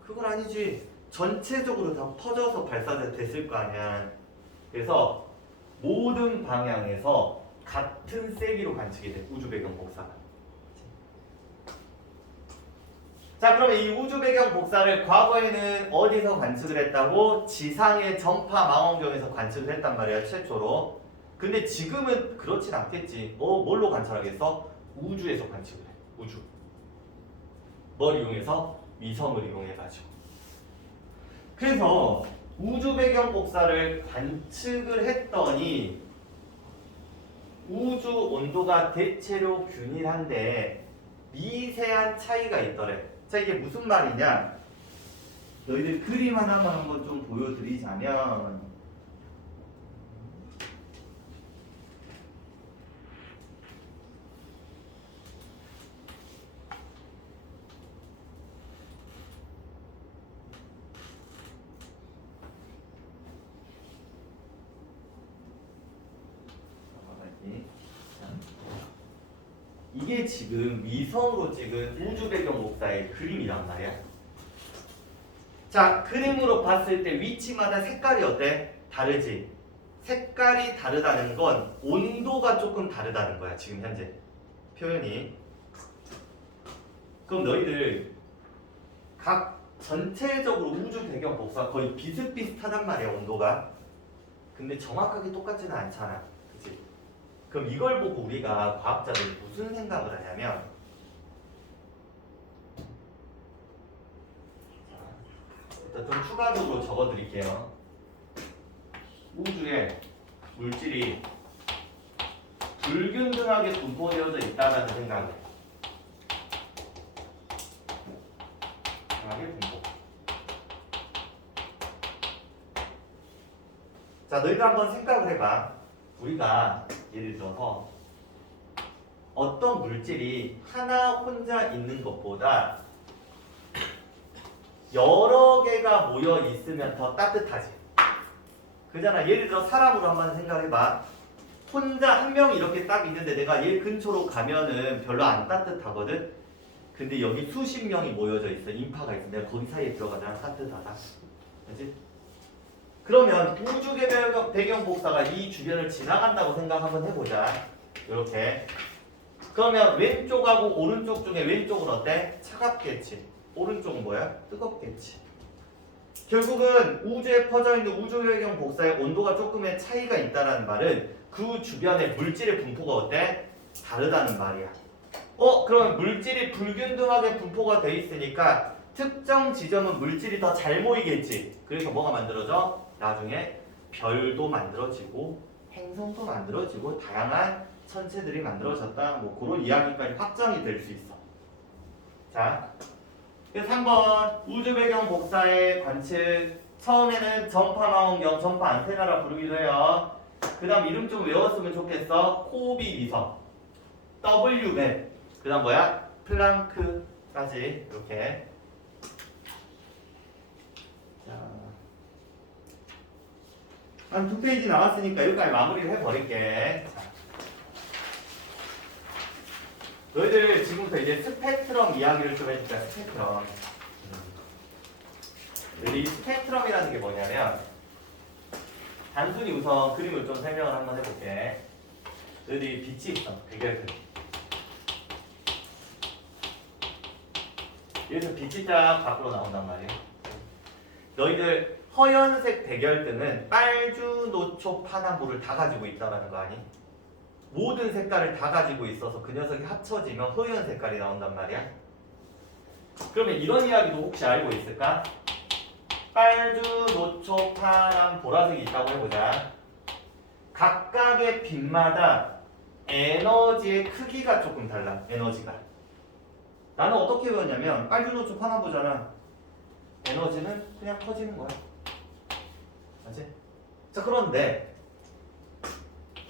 그건 아니지. 전체적으로 다 퍼져서 발사됐을 거 아니야. 그래서 모든 방향에서 같은 세기로 관측이 돼, 우주 배경 복사가. 자, 그러면 이 우주 배경 복사를 과거에는 어디서 관측을 했다고? 지상의 전파 망원경에서 관측을 했단 말이야, 최초로. 근데 지금은 그렇진 않겠지. 뭘로 관찰하겠어? 우주에서 관측을 해. 우주. 뭘 이용해서? 위성을 이용해가지고. 그래서 우주 배경 복사를 관측을 했더니 우주 온도가 대체로 균일한데 미세한 차이가 있더래. 자, 이게 무슨 말이냐? 너희들 그림 하나만 한번 좀 보여드리자면, 이게 지금 위성으로 찍은 우주 배경 복사의 그림이란 말이야. 자, 그림으로 봤을 때 위치마다 색깔이 어때? 다르지? 색깔이 다르다는 건 온도가 조금 다르다는 거야, 지금 현재 표현이. 그럼 너희들 각 전체적으로 우주 배경 복사 거의 비슷비슷하단 말이야, 온도가. 근데 정확하게 똑같지는 않잖아, 그치? 그럼 이걸 보고 우리가 과학자들이 무슨 생각을 하냐면, 일단 좀 추가적으로 적어드릴게요. 우주에 물질이 불균등하게 분포되어져 있다는 생각을. 분포. 자, 너희들 한번 생각을 해봐. 우리가 예를 들어서 어떤 물질이 하나 혼자 있는 것보다 여러 개가 모여 있으면 더 따뜻하지. 그잖아. 예를 들어 사람으로 한번 생각해봐. 혼자 한 명이 이렇게 딱 있는데 내가 얘 근처로 가면은 별로 안 따뜻하거든. 근데 여기 수십 명이 모여져 있어. 인파가 있어. 내가 거기 사이에 들어가잖아. 따뜻하다. 그렇지? 그러면 우주 배경 복사가 이 주변을 지나간다고 생각 한번 해보자. 이렇게. 그러면 왼쪽하고 오른쪽 중에 왼쪽은 어때? 차갑겠지. 오른쪽은 뭐야? 뜨겁겠지. 결국은 우주에 퍼져있는 우주 배경 복사의 온도가 조금의 차이가 있다는 말은 그 주변의 물질의 분포가 어때? 다르다는 말이야. 그러면 물질이 불균등하게 분포가 돼 있으니까 특정 지점은 물질이 더 잘 모이겠지. 그래서 뭐가 만들어져? 나중에 별도 만들어지고 행성도 만들어지고 다양한 천체들이 만들어졌다. 뭐 그런 이야기까지 확정이 될 수 있어. 자, 그래서 3번 우주 배경 복사의 관측. 처음에는 전파 망원경, 전파 안테나라 부르기도 해요. 그 다음 이름 좀 외웠으면 좋겠어. 코비 위성, WMAP. 그 다음 뭐야? 플랑크까지 이렇게. 자, 한 2페이지 남았으니까 여기까지 마무리를 해버릴게. 자. 너희들 지금부터 이제 스펙트럼 이야기를 좀 해줄까? 스펙트럼. 이 스펙트럼이라는 게 뭐냐면 단순히 우선 그림을 좀 설명을 한번 해볼게. 너희들이 빛이 있어. 백열등. 여기서 빛이 딱 밖으로 나온단 말이야. 너희들 허연색 백열등은 빨주, 노초, 파남보를 다 가지고 있다는 거 아니? 모든 색깔을 다 가지고 있어서 그 녀석이 합쳐지면 허연 색깔이 나온단 말이야. 그러면 이런 이야기도 혹시 알고 있을까? 빨주, 노초, 파란, 보라색이 있다고 해보자. 각각의 빛마다 에너지의 크기가 조금 달라. 에너지가. 나는 어떻게 배웠냐면 빨주, 노초, 파란 보잖아. 에너지는 그냥 커지는 거야. 맞지? 자, 그런데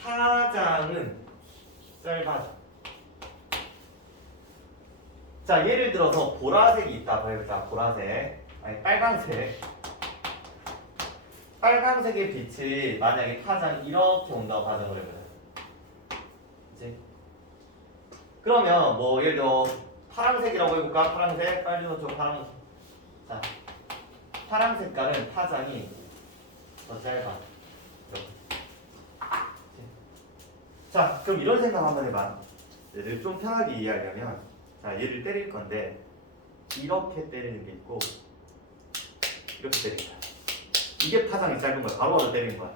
파장은 짧아져. 자, 예를 들어서 보라색이 있다고 해보자. 보라색. 아니, 빨강색. 빨강색의 빛이 만약에 파장이 이렇게 온다고 가정을 해보자. 그치? 그러면 뭐 예를 들어 파란색이라고 해볼까? 파란색, 빨주노초, 파란. 자, 파란 색깔은 파장이 더 짧아. 이렇게. 자, 그럼 이런 생각 한번 해봐. 얘를 좀 편하게 이해하려면, 자, 얘를 때릴 건데 이렇게 때리는 게 있고 이렇게 때리는 거야. 이게 파장이 짧은 거야. 바로바로 때리는 거야.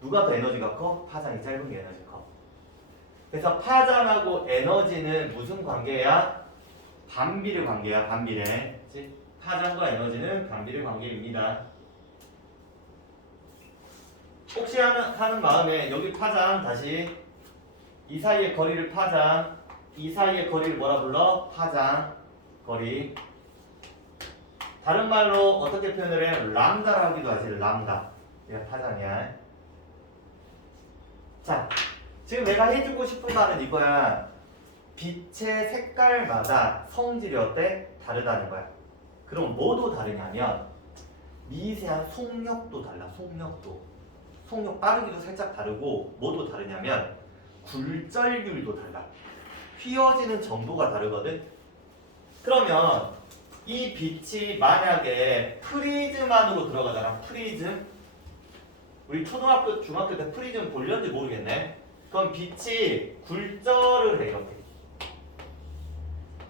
누가 더 에너지가 커? 파장이 짧은 게 에너지가 커. 그래서 파장하고 에너지는 무슨 관계야? 반비례 관계야. 반비례. 그치? 파장과 에너지는 반비례 관계입니다. 혹시 하는 마음에 여기 파장 다시 이 사이의 거리를 파장, 이 사이의 거리를 뭐라 불러? 파장 거리. 다른 말로 어떻게 표현을 해? 람다라고 하기도 하지. 람다. 얘가 파장이야. 자, 지금 내가 해주고 싶은 말은 이거야. 빛의 색깔마다 성질이 어때? 다르다는 거야. 그럼 뭐도 다르냐면 미세한 속력도 달라. 속력 빠르기도 살짝 다르고 뭐도 다르냐면 굴절률도 달라. 휘어지는 정도가 다르거든. 그러면 이 빛이 만약에 프리즘 안으로 들어가잖아. 프리즘. 우리 초등학교, 중학교 때 프리즘 돌렸는지 모르겠네. 그럼 빛이 굴절을 해. 이렇게.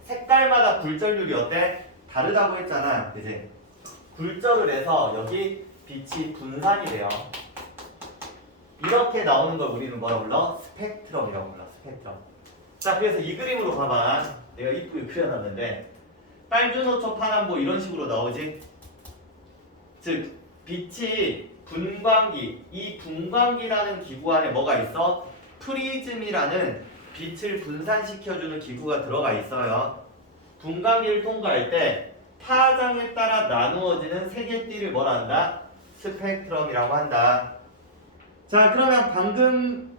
색깔마다 굴절률이 어때? 다르다고 했잖아. 그치? 굴절을 해서 여기 빛이 분산이 돼요. 이렇게 나오는 걸 우리는 뭐라 불러? 스펙트럼이라고 불러. 스펙트럼. 자, 그래서 이 그림으로 봐봐. 내가 이쁘게 그려놨는데 빨주노초 파남보 이런 식으로 나오지. 즉 빛이 분광기, 이 분광기라는 기구 안에 뭐가 있어? 프리즘이라는 빛을 분산시켜주는 기구가 들어가 있어요. 분광기를 통과할 때 파장에 따라 나누어지는 세개띠를 뭐라 한다? 스펙트럼이라고 한다. 자, 그러면 방금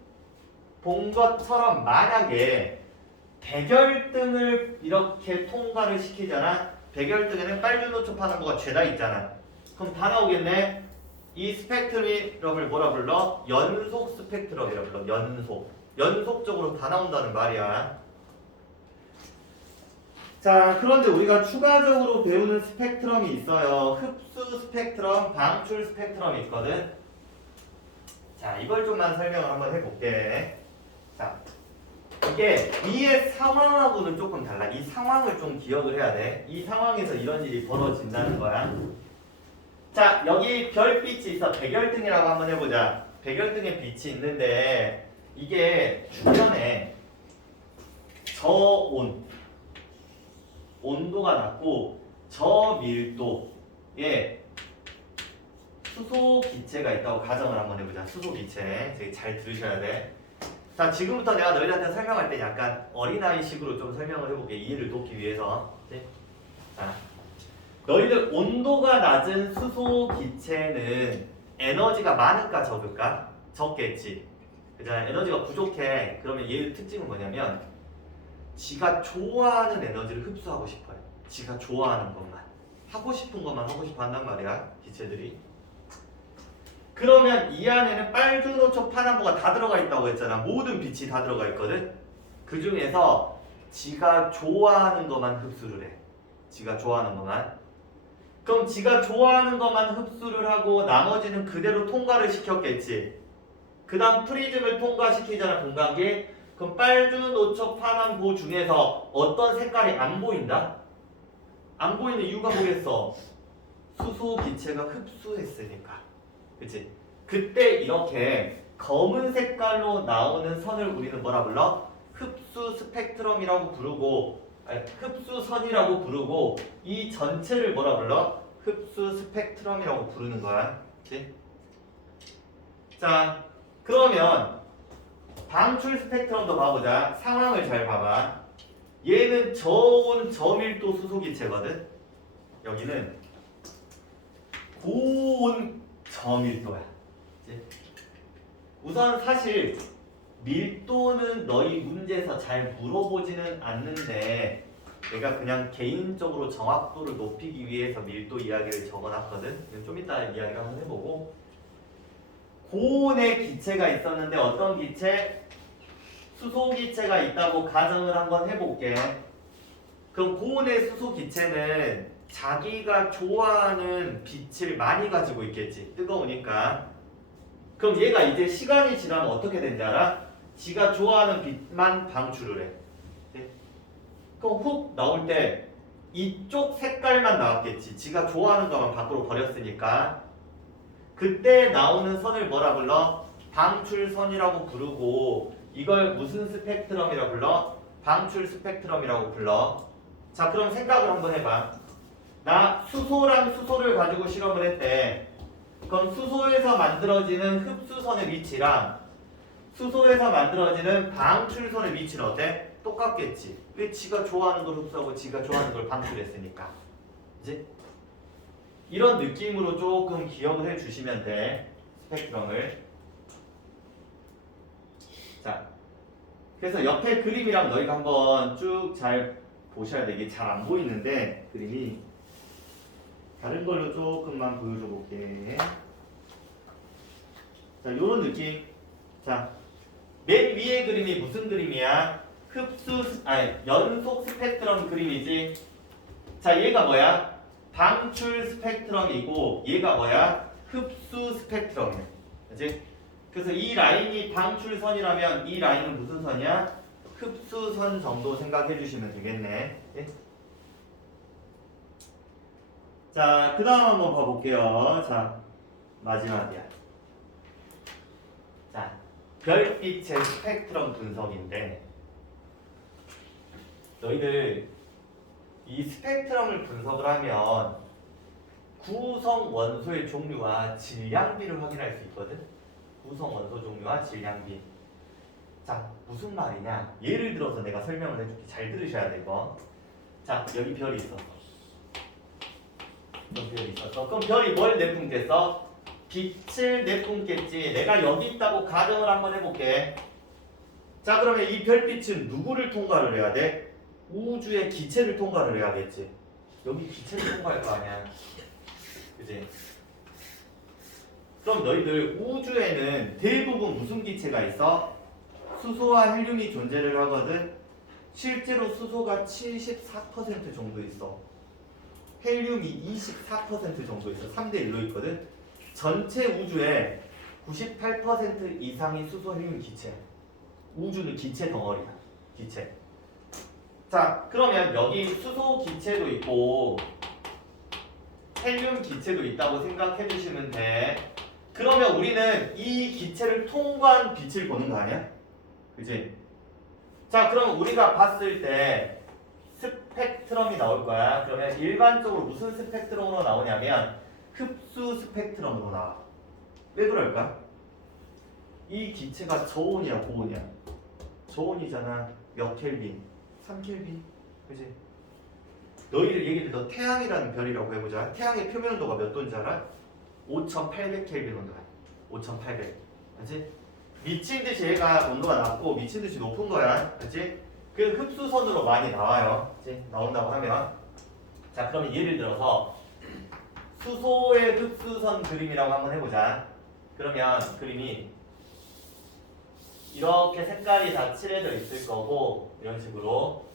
본 것처럼 만약에 백열등을 이렇게 통과를 시키잖아. 백열등에는 빨주노초 파남보가 죄다 있잖아. 그럼 다 나오겠네. 이 스펙트럼을 뭐라 불러? 연속 스펙트럼이라고 불러. 연속적으로 다 나온다는 말이야. 자, 그런데 우리가 추가적으로 배우는 스펙트럼이 있어요. 흡수 스펙트럼, 방출 스펙트럼이 있거든. 자, 이걸 좀만 설명을 한번 해볼게. 자, 이게 위의 상황하고는 조금 달라. 이 상황을 좀 기억을 해야 돼. 이 상황에서 이런 일이 벌어진다는 거야. 자, 여기 별빛이 있어. 백열등이라고 한번 해보자. 백열등에 빛이 있는데 이게 저온, 온도가 낮고 저밀도의 수소 기체가 있다고 가정을 한번 해보자. 수소 기체. 되게 잘 들으셔야 돼. 자, 지금부터 내가 너희들한테 설명할 때 약간 어린아이식으로 좀 설명을 해볼게. 이해를 돕기 위해서. 네? 자, 너희들 온도가 낮은 수소 기체는 에너지가 많을까 적을까? 적겠지. 그잖아. 에너지가 부족해. 그러면 얘의 특징은 뭐냐면 지가 좋아하는 에너지를 흡수하고 싶어요. 지가 좋아하는 것만. 하고 싶은 것만 하고 싶어 한단 말이야. 기체들이. 그러면 이 안에는 빨주노초 파남보가 다 들어가 있다고 했잖아. 모든 빛이 다 들어가 있거든. 그 중에서 지가 좋아하는 것만 흡수를 해. 지가 좋아하는 것만. 그럼 지가 좋아하는 것만 흡수를 하고 나머지는 그대로 통과를 시켰겠지. 그 다음 프리즘을 통과시키잖아. 분광기. 그럼 빨주노초 파남보 중에서 어떤 색깔이 안 보인다? 안 보이는 이유가 뭐겠어? 수소 기체가 흡수했으니까. 그치? 그때 이렇게 검은 색깔로 나오는 선을 우리는 뭐라 불러? 흡수 스펙트럼이라고 부르고, 아니, 흡수선이라고 부르고, 이 전체를 뭐라 불러? 흡수 스펙트럼이라고 부르는 거야. 그치? 자, 그러면 방출 스펙트럼도 봐보자. 상황을 잘 봐봐. 얘는 저온 저밀도 수소 기체거든. 여기는 고온 저밀도야. 우선 사실 밀도는 너희 문제에서 잘 물어보지는 않는데 내가 그냥 개인적으로 정확도를 높이기 위해서 밀도 이야기를 적어놨거든. 좀 이따 이야기를 한번 해보고, 고온의 기체가 있었는데 어떤 기체? 수소 기체가 있다고 가정을 한번 해볼게. 그럼 고온의 수소 기체는 자기가 좋아하는 빛을 많이 가지고 있겠지. 뜨거우니까. 그럼 얘가 이제 시간이 지나면 어떻게 되는지 알아? 지가 좋아하는 빛만 방출을 해. 네? 그럼 훅 나올 때 이쪽 색깔만 나왔겠지. 지가 좋아하는 것만 밖으로 버렸으니까. 그때 나오는 선을 뭐라 불러? 방출선이라고 부르고, 이걸 무슨 스펙트럼이라고 불러? 방출 스펙트럼이라고 불러. 자, 그럼 생각을 한번 해봐. 나 수소랑 수소를 가지고 실험을 했대. 그럼 수소에서 만들어지는 흡수선의 위치랑 수소에서 만들어지는 방출선의 위치는 어때? 똑같겠지. 왜? 지가 좋아하는 걸 흡수하고 지가 좋아하는 걸 방출했으니까. 그치? 이런 느낌으로 조금 기억을 해주시면 돼. 스펙트럼을. 자, 그래서 옆에 그림이랑 너희가 한번 쭉 잘 보셔야 돼. 이게 잘 안 보이는데 그림이 다른 걸로 조금만 보여줘 볼게. 자, 요런 느낌. 자, 맨 위에 그림이 무슨 그림이야? 연속 스펙트럼 그림이지. 자, 얘가 뭐야? 방출 스펙트럼이고 얘가 뭐야? 흡수 스펙트럼이야. 그치? 그래서 이 라인이 방출선이라면 이 라인은 무슨 선이야? 흡수선 정도 생각해 주시면 되겠네. 네? 자, 그 다음 한번 봐볼게요. 자, 마지막이야. 자, 별빛의 스펙트럼 분석인데 너희들 이 스펙트럼을 분석을 하면 구성 원소의 종류와 질량비를 확인할 수 있거든. 구성 원소 종류와 질량비. 자, 무슨 말이냐? 예를 들어서 내가 설명을 해줄게. 잘 들으셔야 돼, 이거. 자, 여기 별이 있었어. 별이 있었어. 그럼 별이 뭘 내뿜겠어? 빛을 내뿜겠지. 내가 여기 있다고 가정을 한번 해볼게. 자, 그러면 이 별빛은 누구를 통과를 해야 돼? 우주의 기체를 통과를 해야겠지. 여기 기체를 통과할 거 아니야. 그지? 그럼 너희들 우주에는 대부분 무슨 기체가 있어? 수소와 헬륨이 존재를 하거든. 실제로 수소가 74% 정도 있어. 헬륨이 24% 정도 있어. 3대 1로 있거든. 전체 우주에 98% 이상이 수소 헬륨 기체. 우주는 기체 덩어리야. 기체. 자, 그러면 여기 수소 기체도 있고 헬륨 기체도 있다고 생각해 주시면 돼. 그러면 우리는 이 기체를 통과한 빛을 보는 거 아니야? 그치? 자, 그럼 우리가 봤을 때 스펙트럼이 나올 거야. 그러면 일반적으로 무슨 스펙트럼으로 나오냐면 흡수 스펙트럼으로 나와. 왜 그럴까? 이 기체가 저온이야, 고온이야? 저온이잖아. 몇 켈빈? 3켈빈? 그지? 너희들 얘기를 너 태양이라는 별이라고 해보자. 태양의 표면 온도가 몇 도인지 알아? 5800켈빈 온도야. 5800. 그지? 미친 듯이 얘가 온도가 낮고 미친 듯이 높은 거야. 그지? 그 흡수선으로 많이 나와요. 그지? 나온다고 하면. 자, 그러면 예를 들어서 수소의 흡수선 그림이라고 한번 해보자. 그러면 그림이 이렇게 색깔이 다 칠해져 있을 거고 이런 식으로.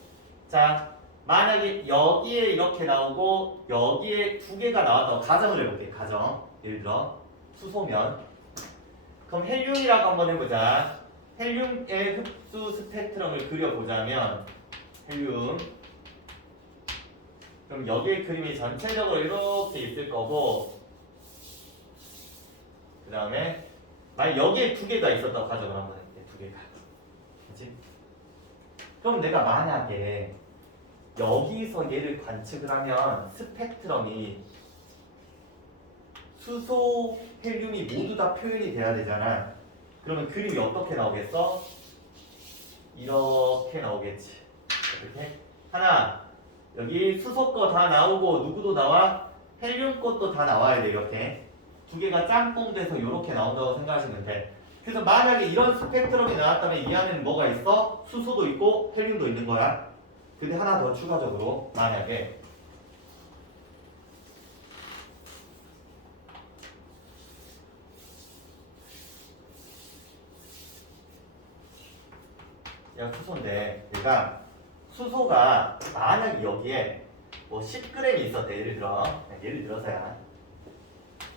자, 만약에 여기에 이렇게 나오고 여기에 두 개가 나왔다고 가정을 해볼게. 가정. 예를 들어 수소면 그럼 헬륨이라고 한번 해보자. 헬륨의 흡수 스펙트럼을 그려보자면 헬륨 그럼 여기에 그림이 전체적으로 이렇게 있을 거고 그 다음에 만약 여기에 두 개가 있었다고 가정을 한번 해볼게. 두 개가. 그치? 그럼 내가 만약에 여기서 얘를 관측을 하면 스펙트럼이 수소, 헬륨이 모두 다 표현이 돼야 되잖아. 그러면 그림이 어떻게 나오겠어? 이렇게 나오겠지. 이렇게 하나 여기 수소 거 다 나오고 누구도 나와? 헬륨 것도 다 나와야 돼. 이렇게 두 개가 짬뽕 돼서 이렇게 나온다고 생각하시면 돼. 그래서 만약에 이런 스펙트럼이 나왔다면 이 안에는 뭐가 있어? 수소도 있고 헬륨도 있는 거야. 근데 하나 더 추가적으로 만약에 얘가 수소인데 얘가 수소가 만약에 여기에 뭐 10g이 있었대. 예를 들어서야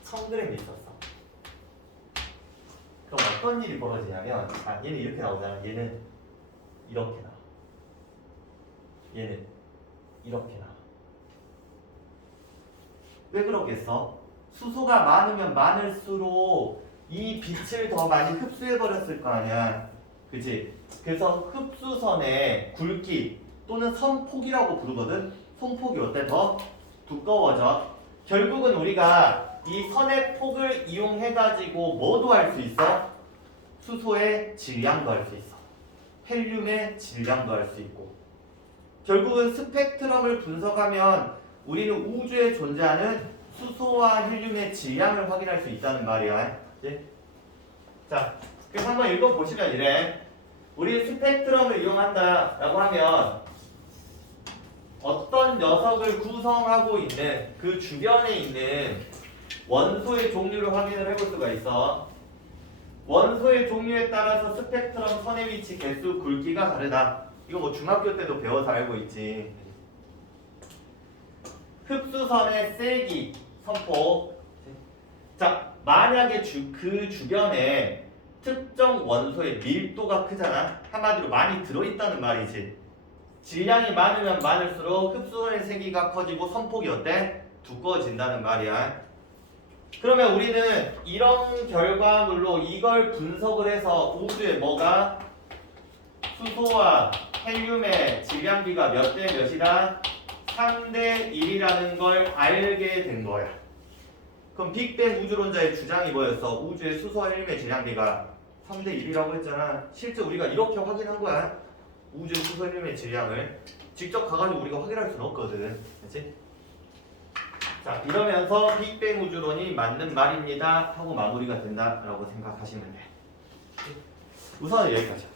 1000g이 있었어. 그럼 어떤 일이 벌어지냐면 얘는 이렇게 나오잖아. 얘는 이렇게 나와. 얘는 이렇게 나와. 왜 그러겠어? 수소가 많으면 많을수록 이 빛을 더 많이 흡수해버렸을 거 아니야. 그치? 그래서 흡수선의 굵기 또는 선폭이라고 부르거든. 선폭이 어때? 더 두꺼워져. 결국은 우리가 이 선의 폭을 이용해가지고 뭐도 할 수 있어? 수소의 질량도 할 수 있어. 헬륨의 질량도 할 수 있고. 결국은 스펙트럼을 분석하면 우리는 우주에 존재하는 수소와 헬륨의 질량을 확인할 수 있다는 말이야. 네? 자, 그래서 한번 읽어보시면 이래. 우리 스펙트럼을 이용한다라고 하면 어떤 녀석을 구성하고 있는 그 주변에 있는 원소의 종류를 확인을 해볼 수가 있어. 원소의 종류에 따라서 스펙트럼 선의 위치, 개수, 굵기가 다르다. 이거 뭐 중학교 때도 배워서 알고 있지. 흡수선의 세기, 선폭. 자, 만약에 그 주변에 특정 원소의 밀도가 크잖아. 한마디로 많이 들어있다는 말이지. 질량이 많으면 많을수록 흡수선의 세기가 커지고 선폭이 어때? 두꺼워진다는 말이야. 그러면 우리는 이런 결과물로 이걸 분석을 해서 우주에 뭐가? 수소와 헬륨의 질량비가 몇 대 몇이다? 3대 1이라는 걸 알게 된 거야. 그럼 빅뱅 우주론자의 주장이 뭐였어? 우주의 수소와 헬륨의 질량비가 3대 1이라고 했잖아. 실제 우리가 이렇게 확인한 거야. 우주의 수소 헬륨의 질량을 직접 가가지고 우리가 확인할 수는 없거든. 그치? 자, 이러면서 빅뱅 우주론이 맞는 말입니다 하고 마무리가 된다라고 생각하시면 돼. 우선은 여기까지.